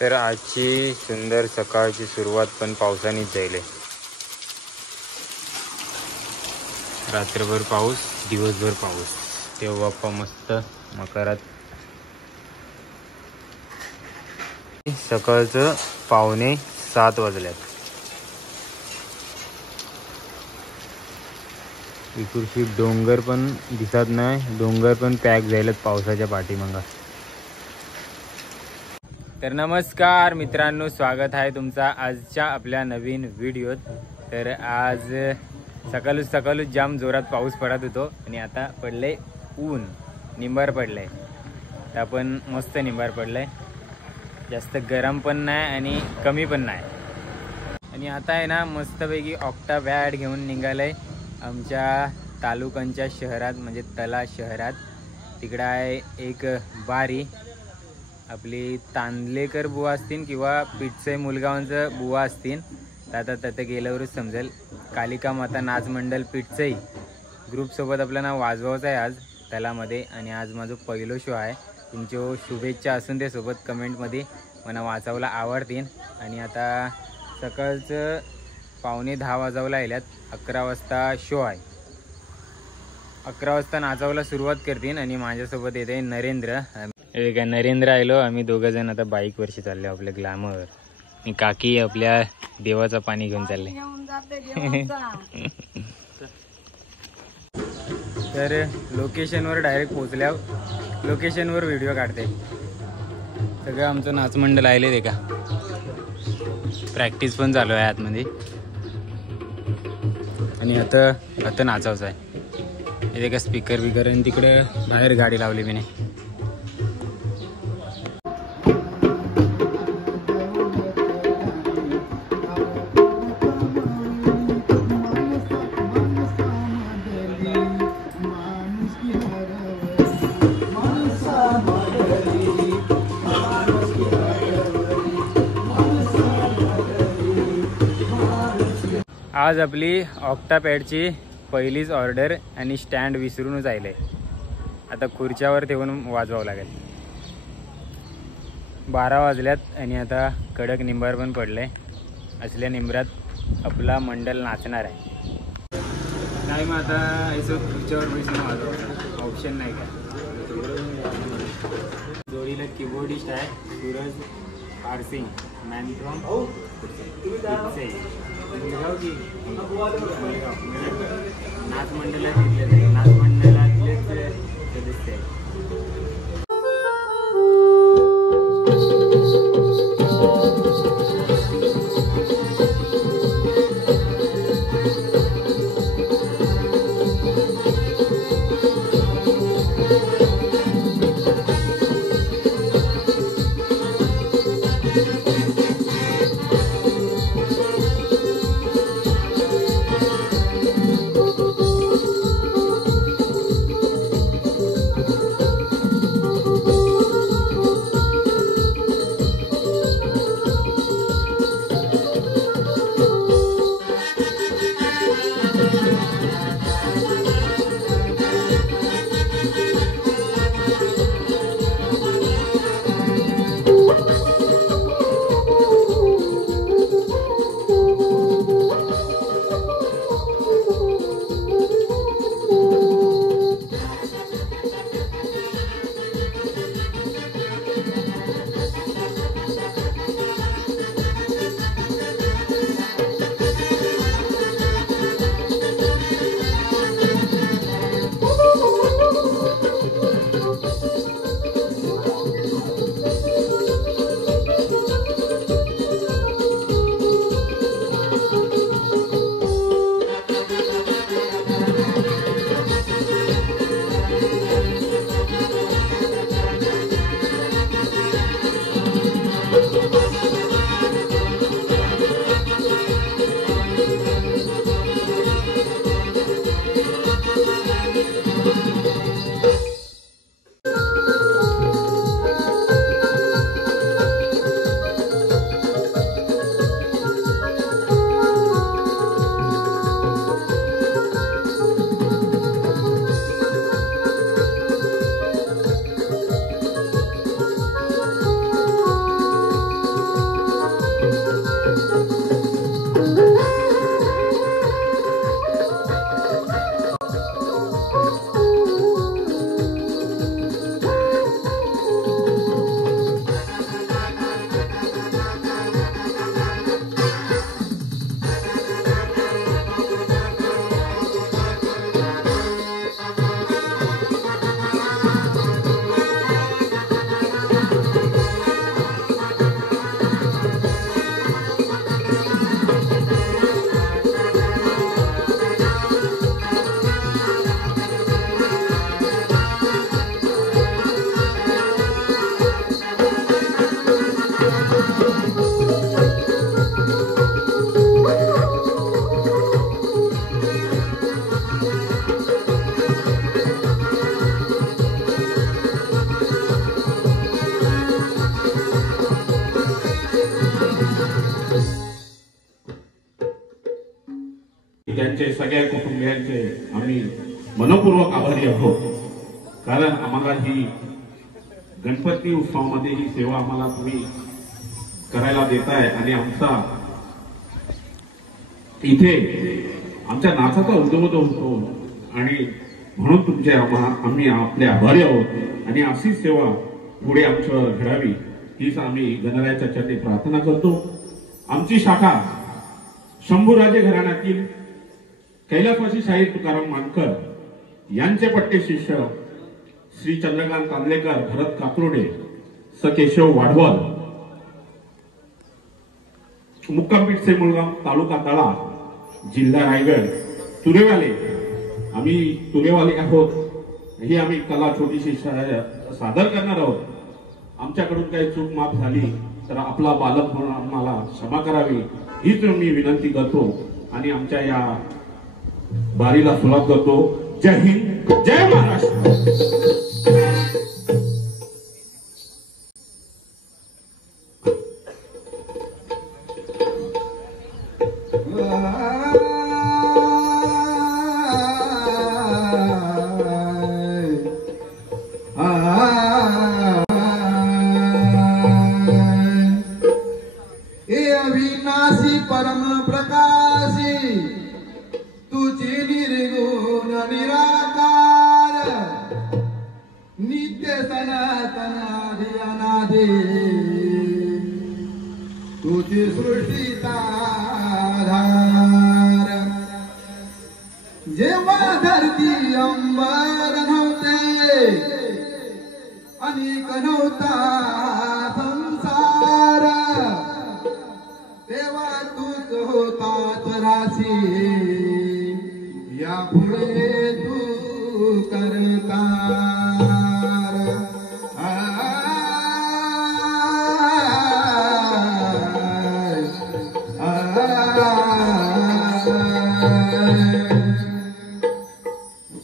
तर आजची सुंदर सकाळची सुरुवात पण पावसानेच जाईल. रात्रभर पाऊस, दिवसभर पाऊस. तेव्हा बाप्पा मस्त मकरात. सकाळचं 6:45 वाजल्यात. इकडची डोंगर पण दिसत नाही, डोंगर पण पॅक झालेत पावसाच्या पाठीमागं. तर नमस्कार मित्रांनो, स्वागत आहे तुमचा आजच्या आपल्या नवीन व्हिडिओत. तर आज सकाळूच जाम जोरात पाऊस पडत होतो आणि आता पडले ऊन, निंबार पडले. तर आपण मस्त निंबार पडले, जास्त गरम पण नाही आणि कमी पण नाही. आणि आता आहे ना मस्तपैकी ऑक्टा व्हॅट घेऊन निघालंय आमच्या तालुक्यांच्या शहरात, म्हणजे तला शहरात. तिकडं आहे एक बारी, आपली तांदलेकर बुवा असतील किंवा पिठसे मुलगावांचं बुवा असतील. तर आता तिथे गेल्यावरच समजेल. कालिका माता नाच मंडळ पिठचई ग्रुपसोबत आपल्याला वाजवायचं आहे आज तलामध्ये. आणि आज माझं पहिलं शो आहे. तुमच्या शुभेच्छा असून ते सोबत कमेंटमध्ये मला वाचायला आवडतील. आणि आता सकाळचं 9:45 वाजवला आल्यात. 11 वाजता शो आहे. 11 वाजता नाचायला सुरुवात करतील. आणि माझ्यासोबत येते नरेंद्र. काय नरेंद्र आलो, आम्ही दोघं जण आता बाईक वरशी चालले आपल्या ग्लॅमर. आणि काकी आपल्या देवाचं पाणी घेऊन चालले. तर लोकेशनवर डायरेक्ट पोहोचल्यावर लोकेशनवर व्हिडिओ काढते. सगळं आमचं नाचमंडळ आले ते का, प्रॅक्टिस पण चालू आहे आतमध्ये. आणि आता नाचायचं आहे. इथे का स्पीकर बिकर आणि तिकडे बाहेर गाडी लावली मी. आज आपली ऑक्टापॅडची पहिलीच ऑर्डर आणि स्टँड विसरूनच आले. आता खुर्च्यावर ठेवून वाजवावं लागेल. 12 वाजल्यात आणि आता कडक निंबार पण पडले. असल्या निंबरात आपला मंडळ नाचणार आहे. नाही मग आता असं खुर्च्यावर बसून वाजवायचं ऑप्शन नाही का. जोडीला कीबोर्डिस्ट आहे सूरज पारसिंग, मॅन फ्रॉम नाच मंडळातलेच सदस्य आहे. त्यांचे सगळ्या कुटुंबियांचे आम्ही मनपूर्वक आभारी आहोत. कारण आम्हाला ही गणपती उत्सवामध्ये ही सेवा आम्हाला तुम्ही करायला देताय आणि आमचा इथे आमच्या नाचाचा उद्योग होतो आणि म्हणून तुमचे आम्ही आपले आभारी आहोत आणि अशीच सेवा पुढे आमच्यावर घडावी हीच आम्ही गणरायाच्या चरणी प्रार्थना करतो. आमची शाखा शंभूराजे घराण्यातील कैलासवासी शाहीर तुकाराम मानकर यांचे पट्टे शिष्य श्री चंद्रकांत कांदलेकर, भरत कात्रोडे, स केशव वाढवल, मुक्कामपीठ से मुळगाव, तालुका तळा, जिल्हा रायगड, तुरेवाले. आम्ही तुरेवाले आहोत. ही आम्ही कला छोटीशी सादर करणार आहोत. आमच्याकडून काही चूक माफ झाली तर आपला बालक म्हणून आम्हाला क्षमा करावी हीच मी विनंती करतो आणि आमच्या या बारीला सुरुवात करतो. जय हिंद, जय महाराष्ट्र. अविनाशी परम प्रकाशी तुझी निर्गुण निराकार नित्य सनातन आदि अनादि तुझी सृष्टीचा आधार. जेव्हा धरती अंबर नव्हते अनेक नव्हता संसार तेव्हा तूच होता तरासी या पुढे तू करतार.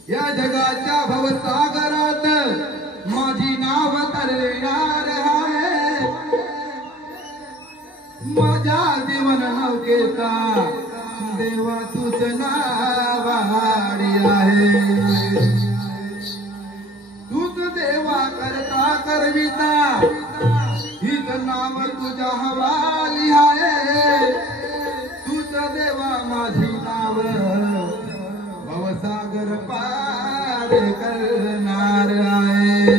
या जगाच्या भवसागरात माझी नाव तरणार आहे. माझ्या जीवन नौकेचा देवा तुझ नावाडी आहे. तूच देवा करता करविता हीच नाव तुझ्या हवाली आहे. तूच देवा माझी नाव भवसागर पार करणार आहे.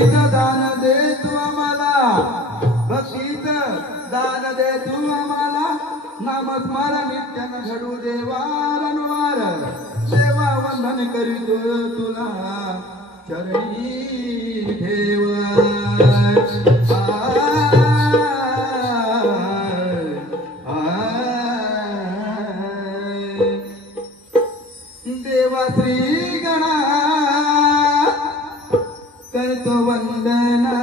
भक्तीत दान दे तू आम्हाला, भक्तीत दान दे तू आम्हाला, नामस्मरण नित्यन घडू दे वारंवार, सेवा वंदन करीतो तुला चरणी ठेव. देवा श्री गणा करतो वंदना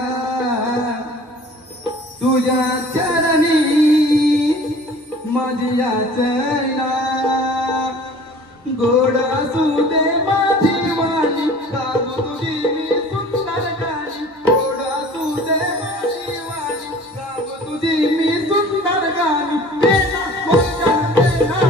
तुझ्या चरणी माझी याचना, गोड असू दे माझी वाणी, गाऊ तुझी मी सुंदर गाणी, गोड असू दे माझी वाणी, गाऊ तुझी मी सुंदर गाणी. देना वंदन देना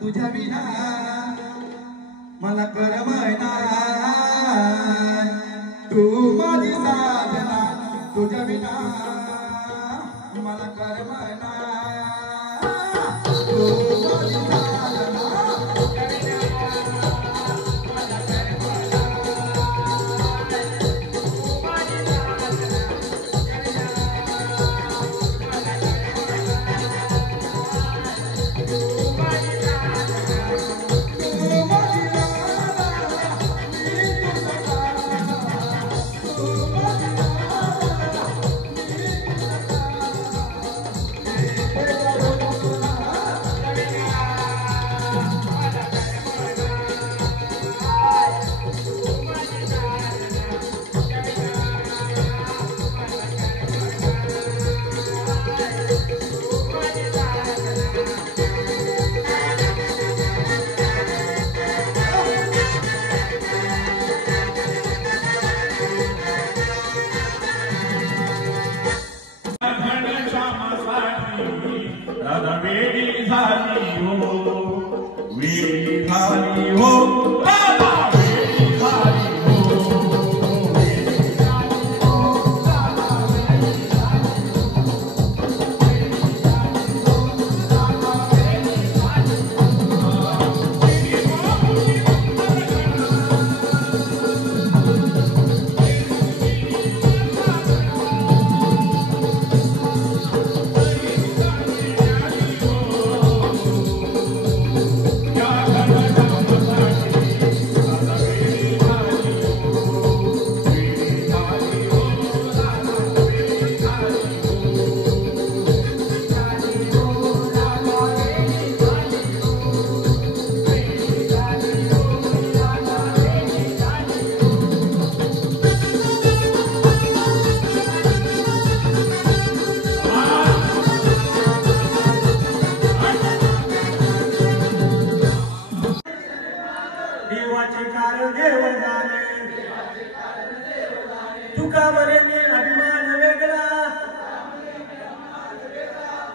तुझ्या विना मला करमना, तू माझी साधना, तुझ्या विना मला करमना, तू माझी साधना, तुझ्या विना मला करमना, तू माझी साधना, तुझ्या विना मला करमना, तू माझी वेळी झाली हो, वेळी झाली हो, बाबा वेळी झाली हो, वेळी झाली हो, बाबा वेळी झाली हो, बाबा वेळी झाली हो.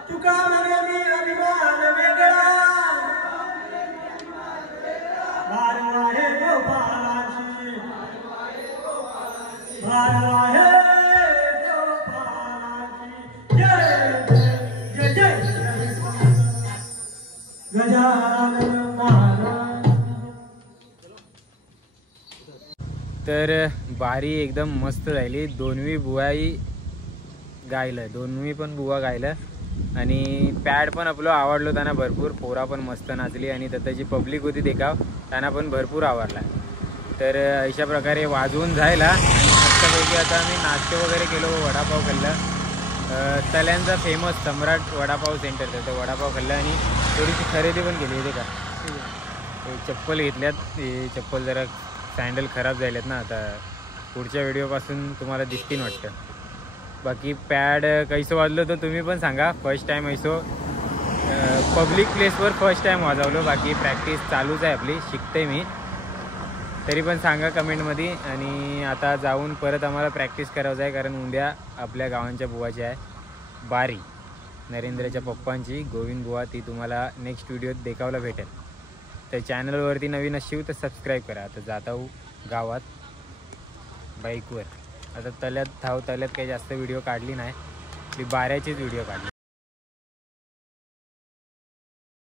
तुका म्हणे मी अभिमान वेगळा भारवा हे गोपालाची भारवा हे गोपालाची जय जय जय जय गजानन महाराज. तर बारी एकदम मस्त झाली. दोन्ही बुवाही गायलं, दोन्ही पण बुवा गायलं आणि पॅड पण आपलं आवडलो त्यांना भरपूर. पोरा पण मस्त नाचली आणि त्याची पब्लिक होती देखाव त्यांना पण भरपूर आवडला. तर अशा प्रकारे वाजवून जायला आणि मस्तपैकी आता आम्ही नाश्ते वगैरे केलो, वडापाव खाल्ला. तल्यांचा फेमस सम्राट वडापाव सेंटर, तर वडापाव खाल्ला आणि थोडीशी खरेदी पण केली होती का. चप्पल घेतल्यात, हे चप्पल जरा सँडल खराब झालेत ना, आता पुढच्या व्हिडिओपासून तुम्हाला दिसतील वाटतं. बाकी पॅड कैसं वाजलं तर तुम्ही पण सांगा. फर्स्ट टाईम ऐसो पब्लिक प्लेसवर फर्स्ट टाईम वाजवलो. बाकी प्रॅक्टिस चालूच आहे आपली, शिकते मी. तरी पण सांगा कमेंटमध्ये. आणि आता जाऊन परत आम्हाला प्रॅक्टिस करायचं आहे, कारण उद्या आपल्या गावांच्या बुवाची आहे बारी, नरेंद्रच्या पप्पांची गोविंद बुवा. ती तुम्हाला नेक्स्ट व्हिडिओत देखावला भेटेल. तर चॅनलवरती नवीन असेल तर सबस्क्राईब करा. आता जात आहो गावात बाईकवर. आता तल्यात काही जास्त व्हिडिओ काढली नाही, ती बाऱ्याचीच व्हिडिओ काढली.